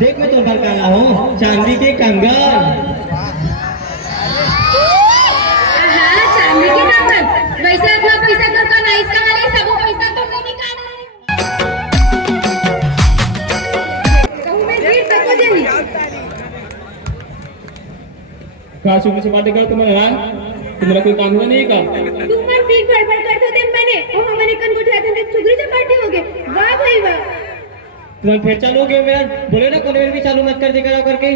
देख मैं तो घर का हूँ चांदी के कंगन। चांदी के कंगन वैसे अपना पैसा घर का नहीं कमा रही, सब पैसा तो नहीं निकाल रही। कहूँ मैं जीत तक देनी काशू मुझे बातें कर तुम्हारा तुम्हारा कोई काम हुआ नहीं का तुम मन पीक भर कर तो दिन बने और हमारे कन को उठाते थे चुगली से पार्टी हो गए। वाह भाई वाह, तुम फिर चालू हो गए मेरा बोले ना कॉन्वेंट भी चालू मत कर दे करा करके।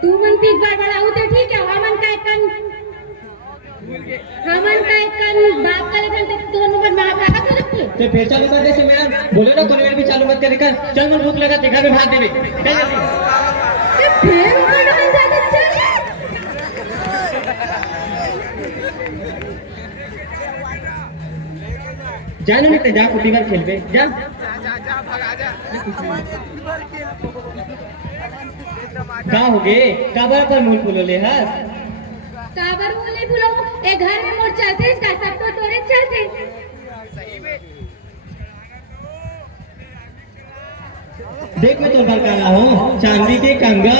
तू मन पीक भर आऊ तो ठीक है, हमन का कन बाप करे थे तो नंबर मार रहा था लगती तो फिर चालू कर दे से मेरा बोले ना कॉन्वेंट भी चालू मत कर कर। चल मन भूख लगा देखा में भाग देवे चल फिर ऊपर डाल जाते चल। जानो नहीं तो जा कुटी बार खेल पे जा का हो गए काबर पर मूल फूलो ले हस काबर बोले बोलो ए घर में मोर चलते इसका सब तो तोरे चलते। देख मैं तो घर का हूँ चांदी के कंगन।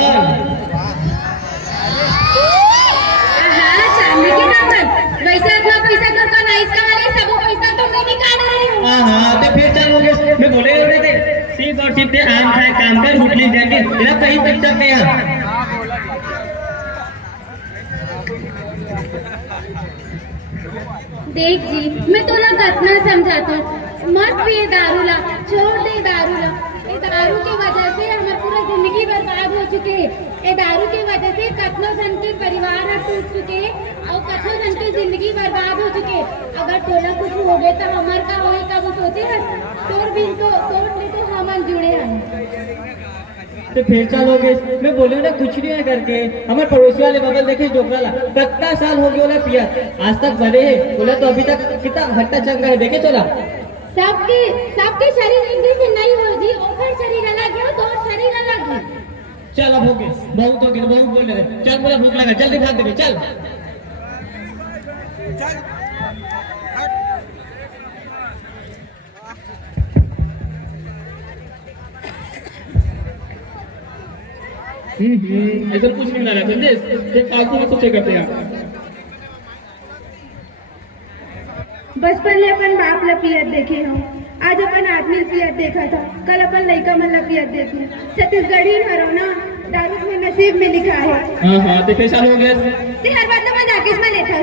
चांदी के कंगन वैसे अपना पैसा घर का नहीं कमा रही, सब पैसा तो नहीं निकाल रही। हाँ तो फिर चल हो गए मैं बोले हो रहे थे सीख और सीखते आम खाए काम कर मुटली जाके तेरा कहीं तक चल गया। देख जी मैं तो ना कतना समझाता हूँ मत पिए दारू ला, छोड़ दे दारू ला। ये दारू की वजह से हमारी पूरा जिंदगी बर्बाद हो चुके है। ये दारू की वजह से कतनों जन के परिवार टूट चुके और कतनों जन की जिंदगी बर्बाद हो चुके। अगर तोला कुछ हो गए तो हमार का होए का वो सोचे है तोड़ भी तो तोड़ ले तो हम जुड़े हैं। तो फिर चलोगे मैं बोले ना कुछ नहीं है करके हमारे पड़ोसी वाले बगल देखे जोकरा ला कितना साल हो गया बोला पिया आज तक बने है बोला तो अभी तक कितना हट्टा चंगा है देखे चला सबके शरीर इंद्री से नहीं हो जी ओखर शरीर अलग है तो शरीर अलग है। चल अब हो गए बहुत हो गए बहुत बोल रहे चल बोला भूख लगा जल्दी भाग देवे चल ऐसा कुछ नहीं लगा संदेश ये फालतू में सोचे करते हैं। बचपन में अपन बाप ला पियत देखे हो, आज अपन आदमी पियत देखा था, कल अपन लड़का मन ला पियत देखी। छत्तीसगढ़ी हरो ना दारू में नसीब में लिखा है। हाँ तो कैसा हो गया ते हर बात में जाके में लेखा।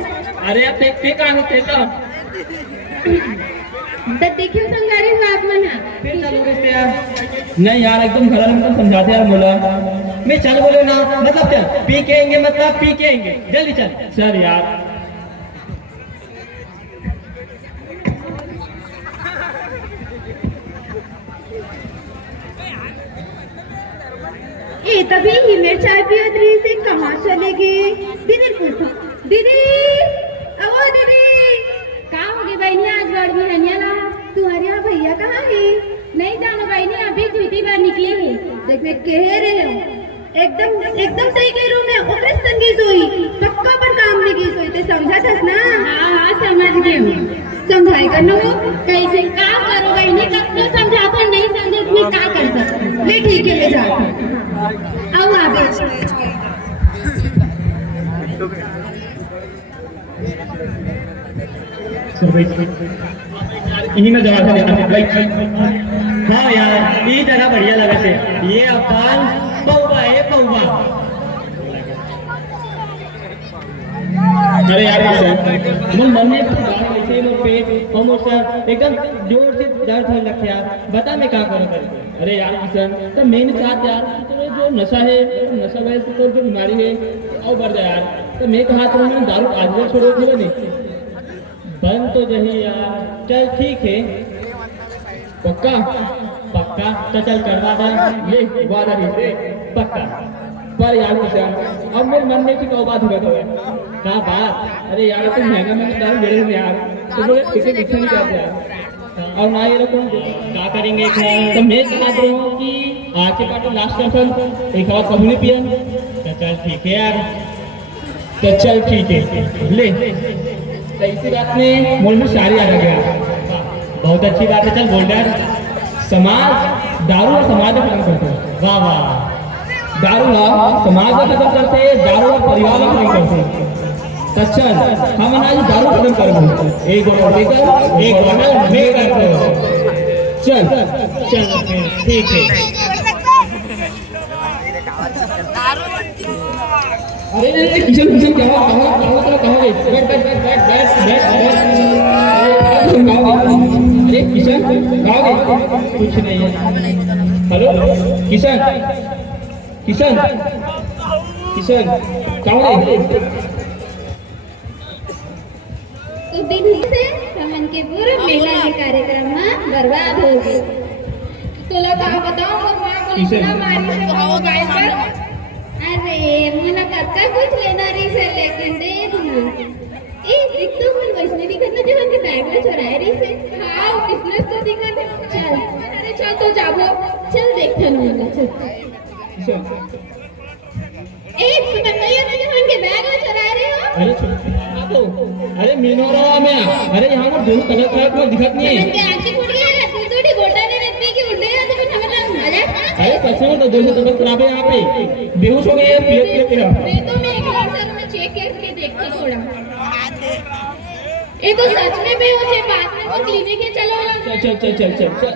अरे अब ते कहाँ होते तो देखियो संगारी बाप मन फिर चलोगे से यार नहीं यार एकदम घर में समझाते यार बोला मैं चल बोले ना मतलब चल पी के आएंगे मतलब पी के आएंगे जल्दी चल सर यार ए तभी ही मेरे चाय पियत रही से कहाँ चले गए। दीदी पूछो दीदी ओ दीदी कहाँ होगी बहनी आज बड़ भी हनिया ला तुम्हारे यहाँ भैया कहाँ है। नहीं जानो बहनी अभी ड्यूटी बार निकली है। देख मैं कह रहे हो एकदम सही कह रहा हूँ मैं ओकरे संगी सोई पक्का पर काम में की सोई ते समझा थस ना। हाँ समझ गई हूँ समझाई करना वो कैसे काम करो बहनी कब तो समझाता नहीं समझे मैं क्या कर सकती। मैं ठीक है ले जाती आओ आगे यही में जगह हाँ यार ये जगह बढ़िया लगा थे ये अपन पौवा है पौवा। अरे यार मन में पेट और एकदम जोर से दर्द होने लगता यार बता मैं क्या करूँ। अरे यार किशन तो मैंने चाहता यार तो जो नशा है नशा वजह से तो जो बीमारी है और बढ़ जाए यार तो मैं कहा तो मैंने दारू आज छोड़ो थे नहीं बंद तो जही यार चल ठीक है पक्का पक्का तो चल करवा दे ये वादा नहीं से पक्का पर यार किशन अब मेरे मन में की बात हुआ तो क्या बात। अरे यार तुम महंगा महंगा दारू दे रहे हो यार तो बोले टिकट इच्छा नहीं करते यार और ना ये लोग क्या करेंगे तो मैं कहा रहा हूँ कि आज के पार्टी लास्ट पर्सन एक और कभी नहीं पिया तो चल ठीक है यार तो चल ठीक है ले तो इसी बात में मूल में शायरी आ गया। बहुत अच्छी बात है चल बोल यार समाज दारू और समाज में काम करते हैं। वाह वाह दारू ला समाज का खत्म करते, दारू ला परिवार ला खत्म करते। तो चल हम आज दारू खत्म कर एक बोतल लेकर एक बोतल लेकर चल चल ठीक है। अरे नहीं किशन किशन क्या हुआ तेरा कहाँ गई? बैठ बैठ बैठ बैठ बैठ बैठ अरे किशन कहाँ गई? कुछ नहीं है। हेलो किशन किशन किशन कहाँ गई? तो दिन से हमन के पूरा मेला के कार्यक्रम में बर्बाद हो गए। तो लगा बताओ और मां को इतना मारी से मोबाइल पर। अरे मुझे कत्ता कुछ लेना रही से लेकिन देख ना एक तो मन वैष्णवी करना जो हमके बैग में चुराए रही से। हाँ किसने तो दिखा दे। चल अरे चल तो जाबो चल देखते ना चल एक मिनट नहीं है जो हमके बैग में चुराए रही हो। तो अरे मिनोरा में अरे यहाँ पर दोनों कलर कलर को दिखत नहीं है। हमके आंखें फूट गई है थोड़ी गोटा ने व्यक्ति की उड़े है तो फिर हमें मजाक। अरे सच में तो दोनों तबीयत खराब है यहाँ पे बेहोश हो गए हैं पियत पियत मैं तो मैं एक बार सर में चेक करके देखती थोड़ा। ये तो सच में बेहोश है बाद में वो क्लिनिक के चलो चल चल चल चल चल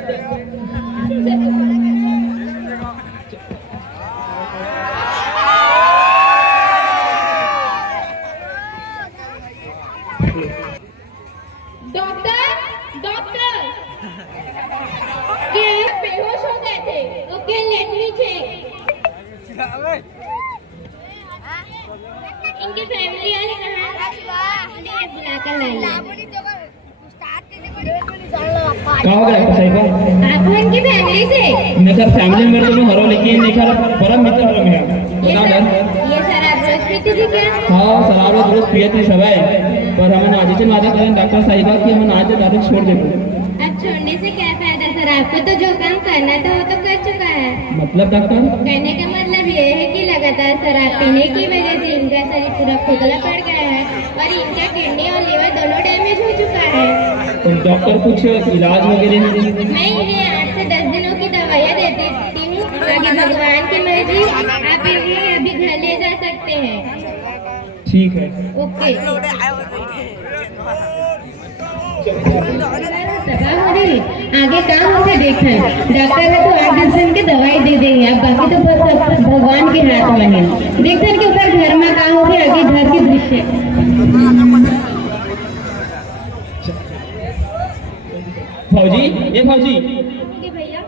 डॉक्टर डॉक्टर ये बेहोश हो गए थे। Okay let me check. इनकी फैमिली वाले कहाँ है? बुलाकर लाइए। कहाँ हो गया सही को? आप इनकी फैमिली से? नहीं सर फैमिली मेंबर तो हरो लेकिन नहीं खा बड़ा मित्र हो मेरा। ये सर आप रोज पीती थी क्या? हाँ सर आप रोज पियत नहीं सब है पर हमें आज से वादा करें डॉक्टर साहिबा कि हम आज डायरेक्ट छोड़ देते। अब छोड़ने से क्या फायदा सर? आपको तो जो काम करना था वो तो कर चुका है। मतलब डॉक्टर कहने का मतलब ये है कि लगातार शराब पीने की वजह से इनका शरीर पूरा खोखला पड़ गया है और इनका किडनी और लिवर दोनों डैमेज हो चुका है। तो डॉक्टर कुछ इलाज वगैरह मैं इन्हें 8 से 10 दिनों की दवाइयाँ देती हूँ। आगे भगवान की मर्जी आप इन्हें अभी घर ले जा सकते हैं। ठीक है ओके आगे काम होगा देखना। डॉक्टर ने तो 8-10 दिन की दवाई दे देंगे अब बाकी तो बस भगवान के हाथ में है। देखते के ऊपर घर में काम होगा आगे घर के दृश्य। फौजी ये फौजी भैया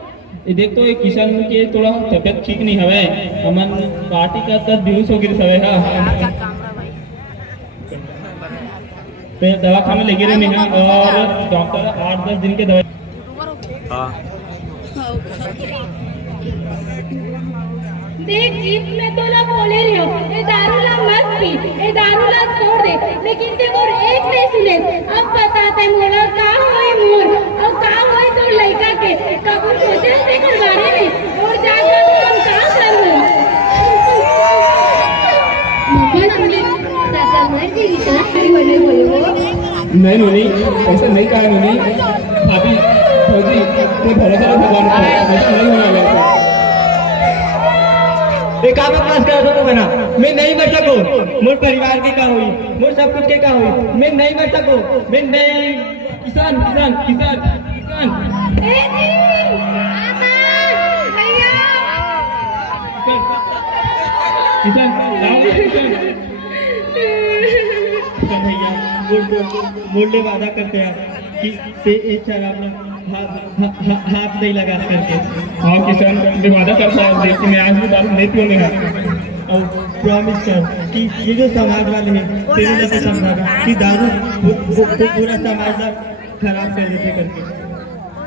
ये देख तो एक किशन के थोड़ा तबियत ठीक नहीं हवे अमन पार्टी का तब बेहोश हो गिर सवे हा तो दवा खाने लगे रहे हैं और डॉक्टर 8-10 दिन के दवाई देख जीप में तो ला बोले रही हो ये दारूला मत पी ये दारूला छोड़ दे लेकिन देखो एक नहीं सुने। अब बताते मोला का होए मोर और का होए तो लड़का के कबू सोचे थे के बारे में और जाकर तो हम का करूं। मम्मा हमने दादा मर गई था बोले नहीं नोनी ऐसा नहीं कहा नोनी भाभी फौजी तो भरोसा भगवान पर ऐसा नहीं होना लगता। एक काम पास करा दो बना मैं नहीं मर सकूं मोर परिवार के का हुई मोर सब कुछ के का हुई मैं नहीं मर सकूं मैं नहीं। किसान किसान किसान किसान ए जी आमा भैया किसान भैया बोलने वादा करते हैं कि ते एक शराब हाथ नहीं लगा करके। हाँ किसान मैं वादा करता हूँ देखिए मैं आज भी दारू नहीं पीऊंगा और प्रॉमिस कर कि ये जो समाज वाले हैं तेरे लिए समझाना कि दारू पूरा समाज खराब कर देते करके।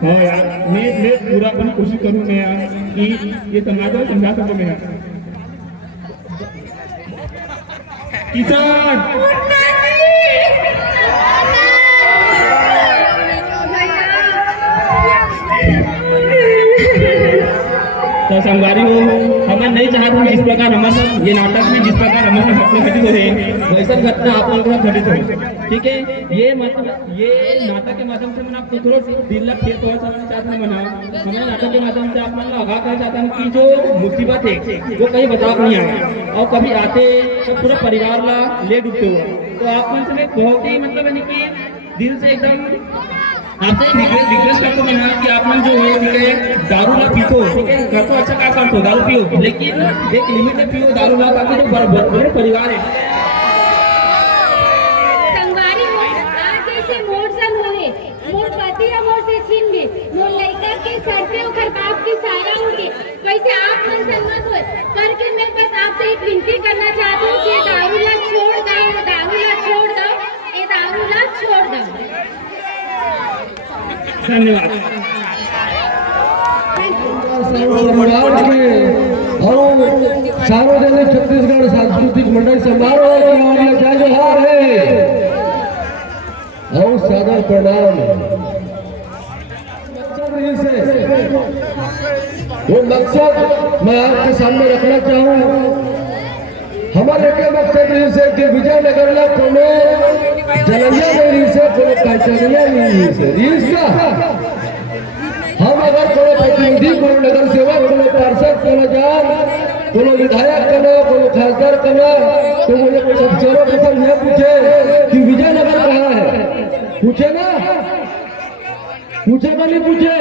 हाँ यार मैं पूरा अपनी कोशिश करूँगा यार कि ये समाज को समझा सकूँ मैं किसान तो संगवारी हो हमें नहीं नहीं चाहते हैं जिस प्रकार हमारे साथ ये नाटक में जिस प्रकार हमारे साथ घटना घटित हो रही है वैसा घटना आप लोगों के साथ घटित हो। ठीक है, ये मतलब ये नाटक के माध्यम से मैं आपको थोड़ा दिल लग फिर थोड़ा समझना चाहता हूँ मना हमें नाटक के माध्यम से आप लोग आगाह करना चाहता हूँ कि जो मुसीबत है वो कहीं बता नहीं आए और कभी आते तो पूरा परिवार ला ले डूबते हुए। तो आप में से बहुत ही मतलब यानी कि दिल से एकदम आपसे रिक्वेस्ट करते हैं ना कि आप लोग जो है ठीक है दारू ना पीतो, ठीक है घर तो अच्छा क्या करते हो दारू पियो, लेकिन एक लिमिट में पियो दारू ना ताकि जो बड़े परिवार है संगवारी आज जैसे मोर सन होए मोर पति या मोर से छीन ले मोर लड़का के सर पे ओकर बाप की साया होगे वैसे आप मन सन मत होए करके मैं बस आपसे एक विनती करना चाहती हूँ कि दारू ला छोड़ दो, दारू ला छोड़ दो, ये दारू ला छोड़ दो। धन्यवाद। सार्वजनिक छत्तीसगढ़ सांस्कृतिक मंडल समारोह की ओर में जय जोहार है और सादर प्रणाम। वो मकसद मैं आपके सामने रखना चाहूँ। हमारे के मकसद ये से कि विजयनगर ला कोनो जलैया नहीं से कोनो पहचानिया नहीं से इसका हम अगर कोनो प्रतिनिधि कोनो नगर सेवक कोनो पार्षद कोनो जान कोनो विधायक कना कोनो खासदार कना तो मुझे सर्वप्रथम यह पूछे कि विजयनगर कहाँ है, पूछे ना, पूछे का नहीं पूछे